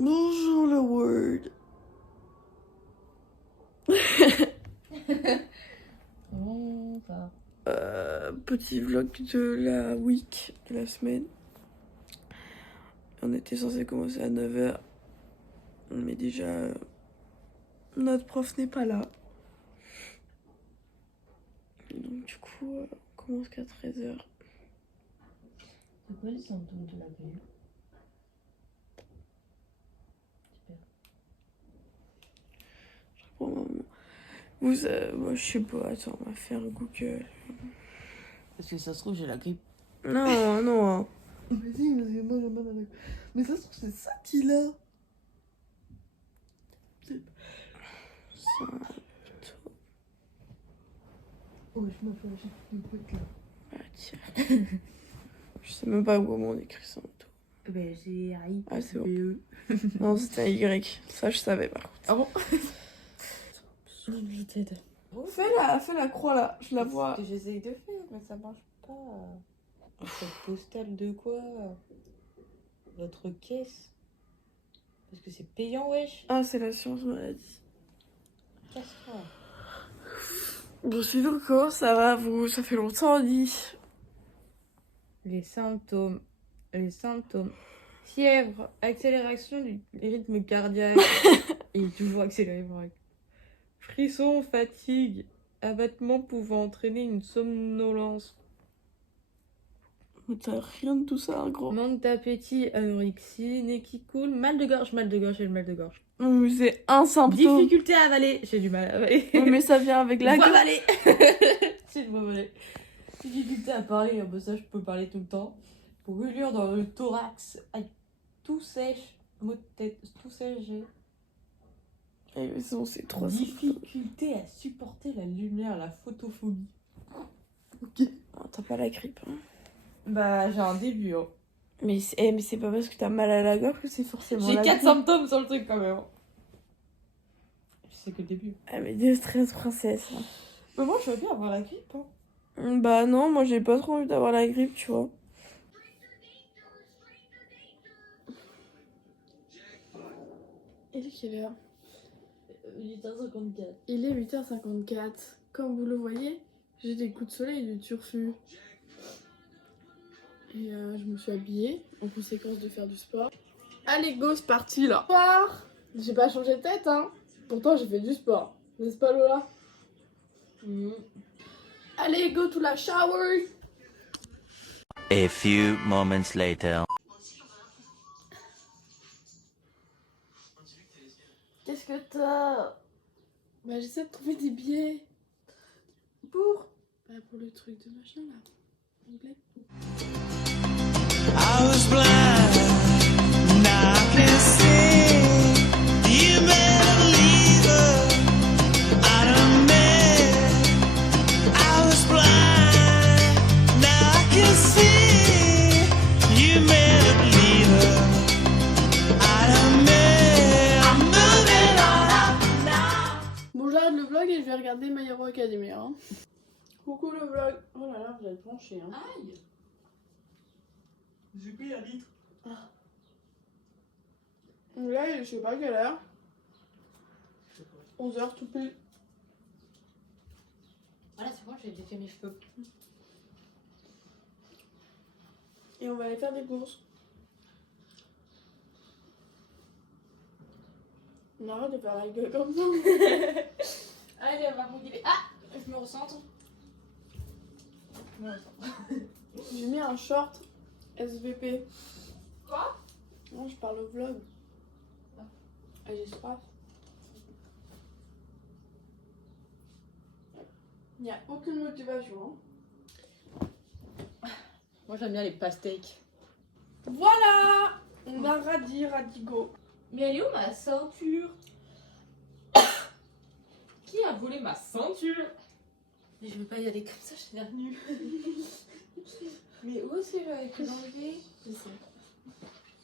Bonjour le Word. Bon, ça. Petit vlog de la week, de la semaine. On était censé commencer à 9h. Mais déjà, notre prof n'est pas là. Donc du coup, on commence qu'à 13h. C'est quoi les symptômes de la grippe? Super. Pour le moment. Moi, je sais pas, attends, on va faire Google. Parce que ça se trouve, j'ai la grippe. Non, non. Vas-y, mais moi j'ai mal à la... Mais ça se trouve, c'est ça qu'il a. Oh, je m'appelle, j'ai une pote là. Ah, tiens. Je sais même pas comment on écrit ça en tout. Ben, j'ai AI. Ah, c'est bon. Non, c'était un Y. Ça, je savais pas. Ah bon? Je t'aide. Fais la croix là, je la vois. C'est ce que j'essaye de faire, mais ça marche pas. Cette postale de quoi? Votre caisse? Parce que c'est payant, wesh. Ah, c'est l'assurance maladie. Casse-toi. Bon, sinon, comment ça va, vous? Ça fait longtemps, on dit. Les symptômes. Fièvre, accélération du rythme cardiaque. Il est toujours accéléré, pareil. Frisson, fatigue, abattement pouvant entraîner une somnolence. Mais t'as rien de tout ça, gros. Manque d'appétit, anorexie, nez qui coule, mal de gorge, j'ai le mal de gorge. Non, mais c'est un symptôme. Difficulté à avaler, j'ai du mal à avaler. Non, mais ça vient avec la Voix grippe. avaler. J'ai le voix avaler. Difficulté à parler, bah ça je peux parler tout le temps. Brûlure dans le thorax, aïe, tout sèche, maux de tête, tout sèche, j'ai. Eh, mais sinon, c'est 3 symptômes. Difficulté à supporter la lumière, la photophobie. Ok. Ah, t'as pas la grippe, hein. Bah j'ai un début, hein. Mais c'est pas parce que t'as mal à la gorge que c'est forcément J'ai la 4 grippe. symptômes sur le truc quand même. Je sais que le début. Ah, mais de stress, princesse. Mais moi je veux bien avoir la grippe, hein. Bah non, moi j'ai pas trop envie d'avoir la grippe, tu vois. Il est quelle heure? 8h54. Il est 8h54. Comme vous le voyez, j'ai des coups de soleil de turfu. Et je me suis habillée en conséquence de faire du sport. Allez, go, c'est parti là. Sport. J'ai pas changé de tête, hein. Pourtant, j'ai fait du sport. N'est-ce pas, Lola? Allez, go to la shower. A few moments later. Qu'est-ce que t'as? Bah, j'essaie de trouver des billets. Pour? Bah, pour le truc de machin là. Anglais. I was blind, now I can see. You better leave her out of me. I was blind, now I can see. You better leave her out of me. I'm moving on up now. Bon, j'arrête le vlog et je vais regarder My Hero Academia. Hein. Coucou le vlog. Oh là là, vous êtes penché. Hein. Aïe. J'ai pris la litre. Là, il est, je sais pas quelle heure. 11h tout pile. Voilà, c'est bon, j'ai défait mes cheveux. Et on va aller faire des courses. On arrête de faire la gueule comme ça. Allez, on va reculer. Ah, je me recentre. J'ai mis un short SVP. Quoi? Non, je parle au vlog. Ah, j'ai soif. Il n'y a aucune motivation. Hein. Moi j'aime bien les pastèques. Voilà. On a Radigo. Mais elle est où ma ceinture? Qui a volé ma ceinture? Mais je veux pas y aller comme ça, j'ai l'air nulle. Mais où est-ce que j'avais pu l'enlever? Je sais.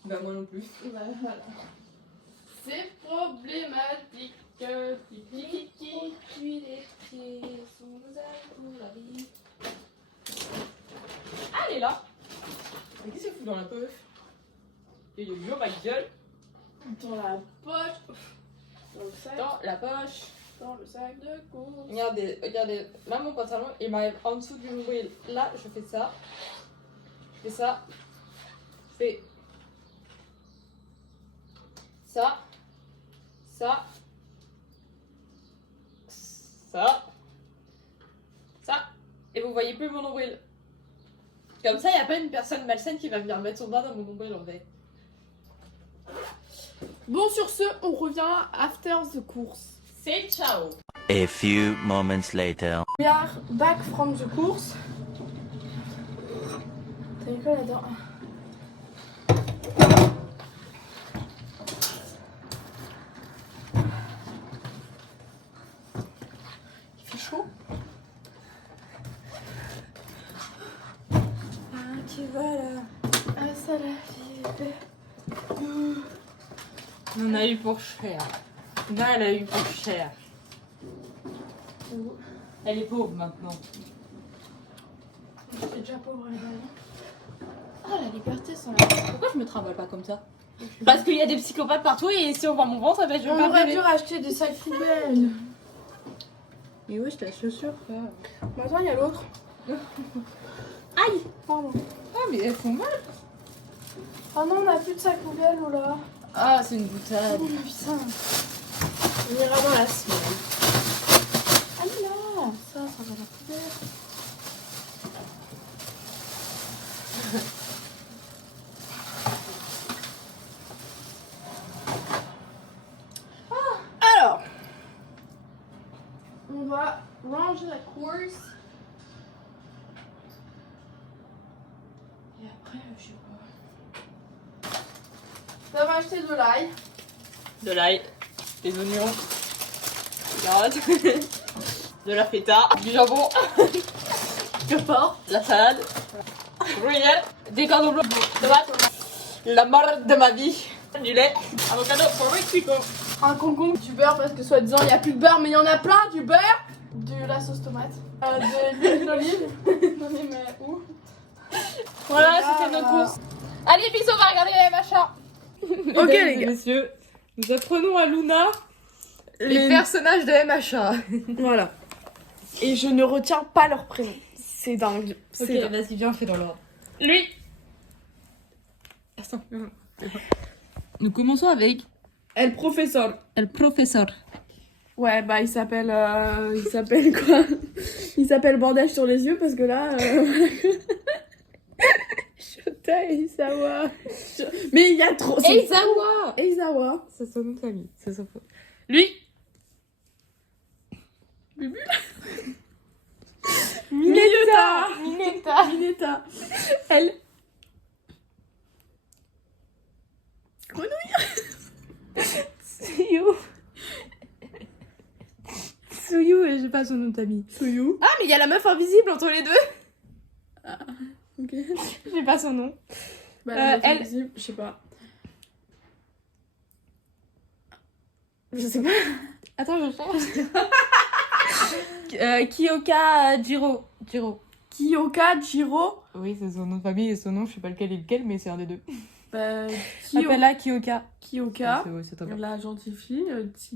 Bah moi non plus. Voilà. C'est problématique. Puis les pieds sont nos ailes pour la vie. Ah, elle est là! Mais qu'est-ce que tu fous dans la poche? Et yo, ma gueule! Dans la poche. Dans le sac. Dans la poche. Dans le sac de course. Regardez, regardez. Là, mon pantalon, il m'arrive en dessous du nombril. Là, je fais ça. Je fais ça. Je fais ça. Ça. Ça. Ça. Et vous voyez plus mon nombril. Comme ça, il n'y a pas une personne malsaine qui va venir mettre son doigt dans mon nombril en fait. Bon, sur ce, on revient after the course. C'est ciao. A few moments later. We are back from the course. T'as mis quoi là-dedans? Il fait chaud. Ah, tu vois là. Ah, ça la vie. On a eu pour cher. Là, elle a eu pour cher. Elle est pauvre maintenant. C'est déjà pauvre les balles. Ah, la liberté sans la... Pourquoi je me trimballe pas comme ça? Parce qu'il y a des psychopathes partout et si on voit mon ventre, ben je vais On pas aurait rêver. dû racheter des sacs poubelles. Mais wesh, ta chaussure. Maintenant, il y a l'autre. Aïe! Pardon. Ah, mais elles font mal. Oh non, on n'a plus de sac poubelle, oh là. Ah, c'est une boutade. Oh putain. On ira dans la semaine. Allez là, ça va la poubelle. Alors, on va ranger la course. Et après, je sais pas. Ça va acheter de l'ail. De l'ail, des oignons, des carottes, de la feta, du jambon, Que porte. de la salade, gruyère, des cordons blancs, tomates, la marde de ma vie, du lait, avocado pour Mexico. Un concombre, du beurre parce que soi-disant il n'y a plus de beurre mais il y en a plein, du beurre, de la sauce tomate, de l'huile d'olive. Non mais où? Voilà, c'était nos courses. Allez, bisous, on va regarder les machins. Ok les gars. Messieurs, nous apprenons à Luna les personnages de MHA. Voilà. Et je ne retiens pas leur prénom. C'est dingue. Ok, C'est dingue. vas-y, viens, on fait dans l'ordre. Lui. Nous commençons avec El professeur. le professeur. Ouais bah il s'appelle quoi? Il s'appelle bandage sur les yeux parce que là Shota Eizawa. Mais il y a trop. Eizawa. Eizawa. C'est son nom de famille, c'est son faux. Lui. Mineta. Mineta. Mineta. Elle. Suyu. Suyu et j'ai pas son nom de famille. Suyu. Ah, mais il y a la meuf invisible entre les deux. Ok. J'ai pas son nom. Bah, elle- elle. Je sais pas. Je sais pas. Attends, je cherche. Kiyoka Jiro. Kiyoka Jiro. Oui, c'est son nom de famille et son nom, je sais pas lequel est lequel, mais c'est un des deux. Bah, Appelle-la Kiyoka. Kiyoka. C'est top. La gentille fille,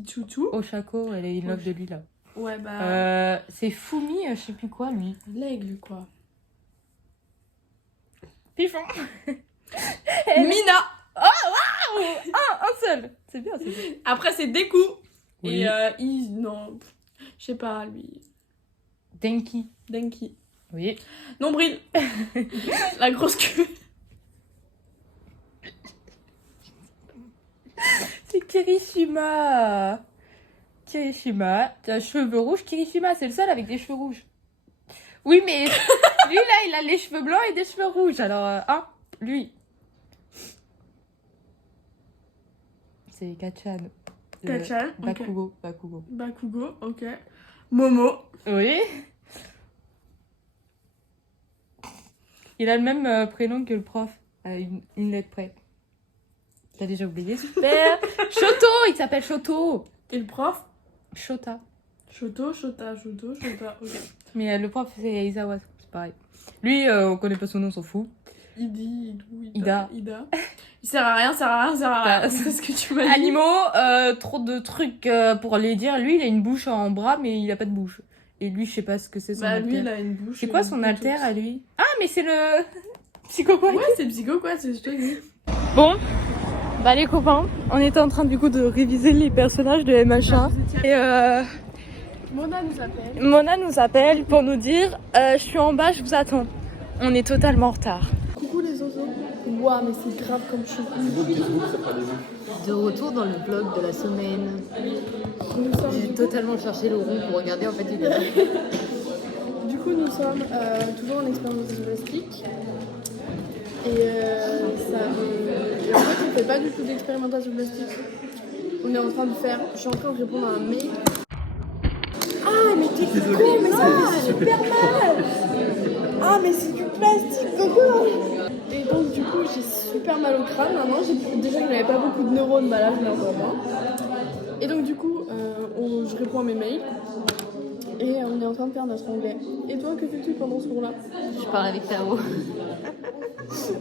Tsuchu. Oshako, elle est in love de lui là. Ouais, bah. C'est Fumi, je sais plus quoi lui. L'aigle, quoi. Pichon. Mina. Un seul. C'est bien, c'est bien. Après, c'est Deku. Oui. Et non. Je sais pas, lui. Denki. Denki. Oui. Nombril. La grosse queue. C'est Kirishima. Kirishima. T'as cheveux rouges. Kirishima, c'est le seul avec des cheveux rouges. Oui, mais lui là, il a les cheveux blancs et des cheveux rouges. Alors, lui. C'est Kachan. Kachan, ok. Bakugo. Bakugo. Bakugo, ok. Momo. Oui. Il a le même prénom que le prof. À une lettre près. T'as déjà oublié, super. Shoto, il s'appelle Shoto. Et le prof? Shota. Shota, ok. Mais le prof, c'est Izawa, c'est pareil. Lui, on connaît pas son nom, on s'en fout. Idi, Ida. Ida. Il sert à rien, sert à rien, sert à rien. C'est ce que tu m'as dit. Animaux, trop de trucs pour les dire. Lui, il a une bouche en bras, mais il a pas de bouche. Et lui, je sais pas ce que c'est son Bah, alter. lui, il a une bouche. C'est quoi son alter à lui? Ah, mais c'est le Psycho quoi. Ouais, c'est Psycho quoi, c'est je te dis. Bon, bah les copains, on était en train du coup de réviser les personnages de MHA. Et Mona nous appelle pour nous dire je suis en bas, je vous attends. On est totalement en retard. Coucou les oiseaux. Waouh, mais c'est grave comme je suis. De retour dans le vlog de la semaine. Nous sommes J'ai totalement cherché le rond pour regarder, en fait, il est Du coup, nous sommes toujours en expérience plastique. Et en fait, on fait pas du tout d'expérimentation plastique. On est en train de faire. Je suis en train de répondre à un mail. Ah, mais t'es con, mais ça fait super mal! Ah, mais c'est du plastique, coco! Et donc, du coup, j'ai super mal au crâne maintenant. Déjà que je n'avais pas beaucoup de neurones, bah là, je l'ai encore moins. Et donc, du coup, je réponds à mes mails. Et on est en train de faire notre anglais. Et toi, que fais-tu pendant ce cours-là? Je parle avec Tao.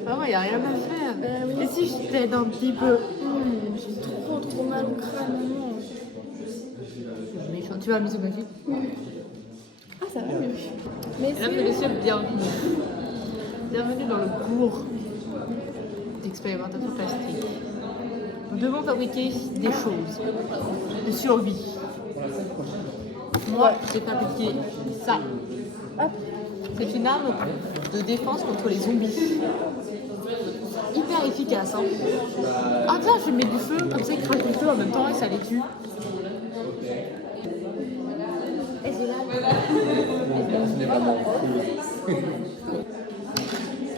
Ah ouais, y a rien à faire. Oui. Et si je t'aide un petit peu? J'ai trop mal au crâne, non. Méchant, tu vas misogynie. Ah, ça va mieux. Mais Mesdames et messieurs, bienvenue. Bienvenue dans le cours d'expérimentation plastique. Nous devons fabriquer des choses de survie. Moi, j'ai fabriqué ça. C'est une arme de défense contre les zombies. Hyper efficace, hein. Ah tiens, je mets du feu, comme ça ils crachent du feu en même temps et ça les tue. Et c'est là.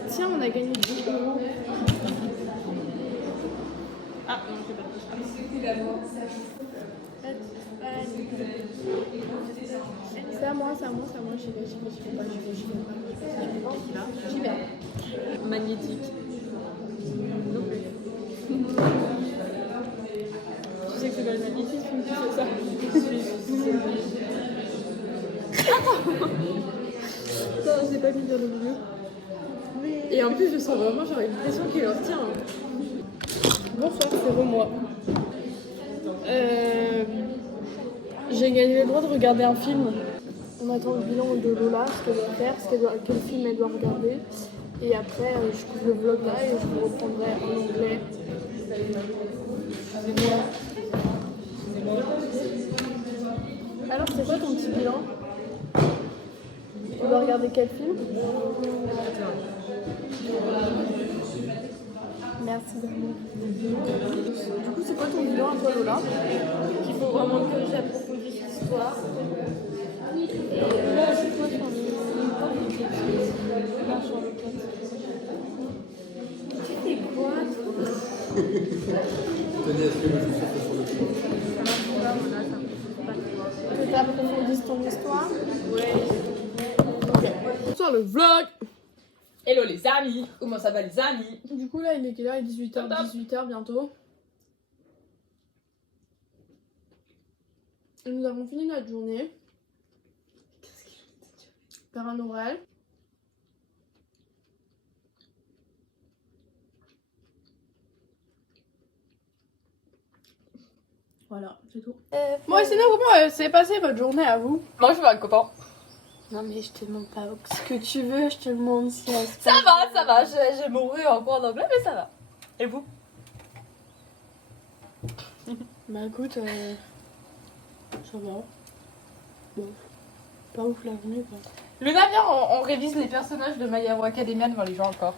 tiens, on a gagné 10 €. Ah, non, c'est pas C'est à moi, j'y vais pas. Magnétique. Tu sais que c'est pas le magnétisme qui fait ça. Non, j'ai pas mis dans le milieu. Et en plus, je sens vraiment genre une pression qui leur tient. Bonsoir, c'est moi. J'ai gagné le droit de regarder un film. On attend le bilan de Lola, ce qu'elle doit faire, quel film elle doit regarder. Et après, je coupe le vlog là et je vous reprendrai en anglais. Alors, c'est quoi ton petit bilan? Tu dois regarder quel film? Merci d'amour. Du coup, c'est quoi ton bilan à toi, Lola? Il faut vraiment que j'approfondisse l'histoire. C'est quoi ton Tu fais quoi, Que t'approfondisses ton histoire? Ouais. Ok. Bonsoir le vlog. Hello les amis, comment ça va les amis? Du coup là il est quelle heure? 18h bientôt. Et nous avons fini notre journée. Par un oral. Voilà, c'est tout. Bon et sinon comment s'est passée votre journée à vous? Moi je vais un copain. Non mais je te demande pas ce que tu veux, je te demande si elle se Ça va, j'ai mouru en cours d'anglais mais ça va. Et vous? Bah écoute, ça va. Bon, pas ouf la journée quoi. Luna, viens, on révise les personnages de My Hero Academia devant les gens encore.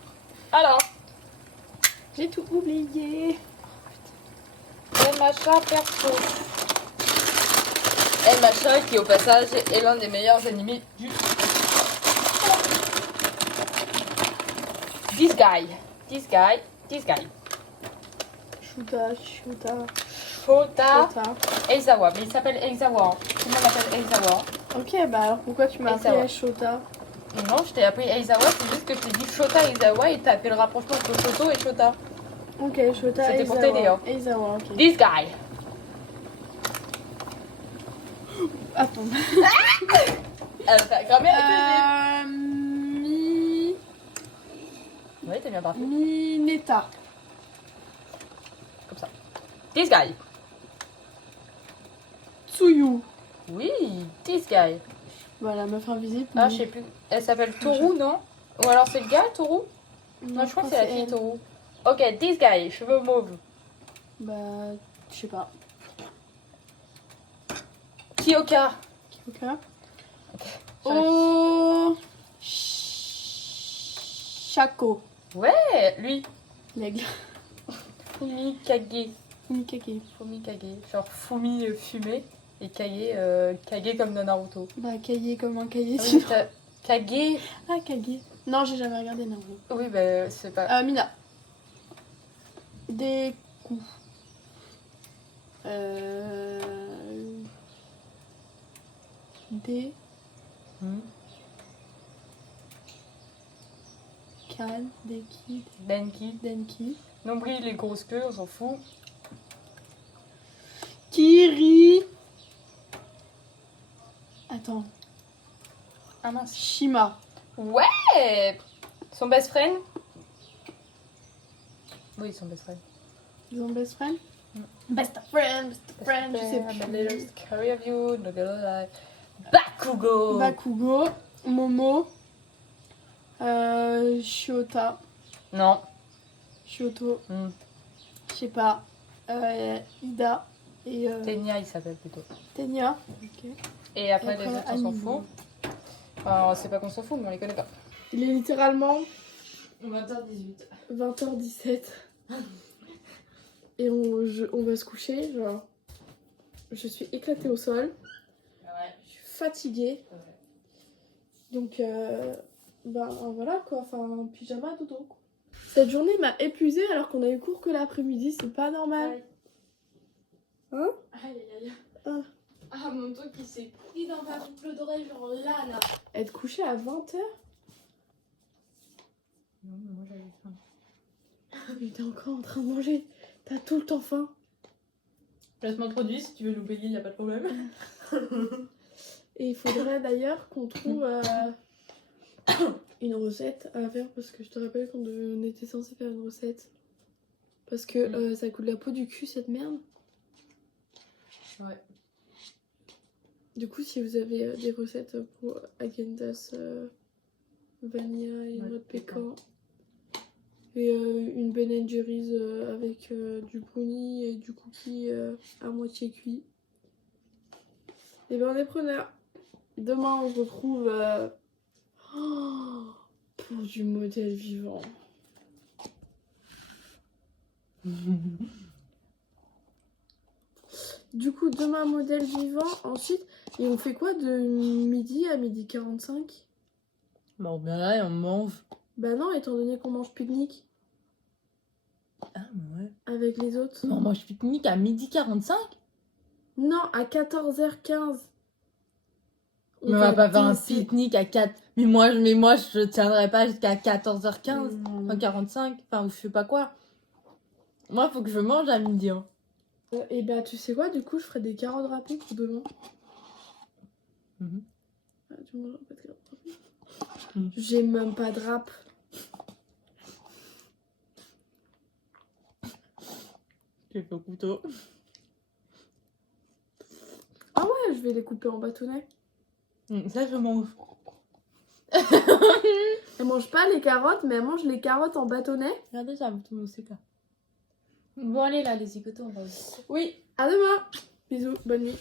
Alors, J'ai tout oublié. MHA perso. MHA qui au passage est l'un des meilleurs animés du... This guy. Shota. Shota Eizawa, mais il s'appelle Eizawa. Tout le monde l'appelle Eizawa. Ok, bah alors pourquoi tu m'as Eizawa. appelé Shota? Non, je t'ai appelé Eizawa, c'est juste que je t'ai dit Shota Eizawa et t'as fait le rapprochement entre Shoto et Shota. Ok, Shota C'était pour Eizawa. t'aider, hein. Eizawa, ok. This guy. Attends. Ta grammaire Mi... Oui, t'as bien parti. Mineta. This guy. Tsuyu. Oui, this guy. Voilà, meuf invisible. Ah, je sais plus. Elle s'appelle Toru, non? Ou alors c'est le gars, Toru? Non, je crois que c'est la fille elle. Toru. Ok, this guy, cheveux mauves. Bah, je sais pas. Kyoka. Ok. Oh. Shako. Ouais, lui. L'aigle. Fumikage. Fumikage. Fumikage. Genre Fumi fumé et Kage, Kage comme dans Naruto. Bah, cahier comme un cahier. Ah oui, sinon. Kage. Ah, Kage. Non, j'ai jamais regardé Naruto. Oui, bah c'est pas. Mina. Des coups. Des Hmm. can, des qui, Denki. denki. Nombril, les grosses queues, on s'en fout. Kiri. Attends. Ah mince. Shima. Ouais. Son best friend. Oui, son best friend. Ils ont best friend. Mm. Best friend, je sais I'm a plus. little scary of you, not gonna lie. Bakugo. Bakugo, Momo, Shiota, Non. Shioto, Hmm. je sais pas, Ida et Tenya, il s'appelle plutôt. Tenya. Ok. Et après, Et les après, autres, on s'en Annie. fout. Enfin, c'est pas qu'on s'en fout, mais on les connaît pas. Il est littéralement 20h18. 20h17 et on va se coucher, genre je suis éclatée au sol, Ouais. je suis fatiguée, donc ben voilà quoi, enfin pyjama dodo quoi. Cette journée m'a épuisée alors qu'on a eu cours que l'après-midi, c'est pas normal. Hein? Aïe aïe aïe. Ah. Ah, mon truc qui s'est pris dans ma boucle d'oreille, genre là. Être couché à 20h? Non, mais moi j'avais faim. Mais t'es encore en train de manger, t'as tout le temps faim. Placement de produit, si tu veux nous payer, y a pas de problème. Et il faudrait d'ailleurs qu'on trouve une recette à faire parce que je te rappelle qu'on était censé faire une recette. Parce que ça coûte la peau du cul cette merde. Ouais. Du coup, si vous avez des recettes pour Agendas, Vanilla et noix de pécan et une Ben Jerry's avec du brownie et du cookie à moitié cuit, et ben on est preneurs. Demain, on se retrouve pour du modèle vivant. Du coup, demain, modèle vivant. Ensuite, et on fait quoi de midi à 12h45? Bon, bien là, et on mange. Bah non, étant donné qu'on mange pique-nique Ah, ouais. avec les autres. On mange pique-nique à 12h45. Non, à 14h15. Mais on va pas faire un pique-nique à 4. Mais moi, je tiendrai pas jusqu'à 14h15. Enfin, 45. Enfin, ou je sais pas quoi. Moi, faut que je mange à midi. Hein. Et bah, tu sais quoi, du coup, je ferai des carottes râpées pour demain. Mhm. Ah, tu mangeras pas de carottes râpées. Mhm. J'ai même pas de râpe. J'ai fait au couteau. Ah ouais, je vais les couper en bâtonnets. Ça, je mange. Elle mange pas les carottes, mais elle mange les carottes en bâtonnets. Regardez, ça, tout mon là. Bon, allez, là, les zigotos, on va aussi. Oui, à demain. Bisous, bonne nuit.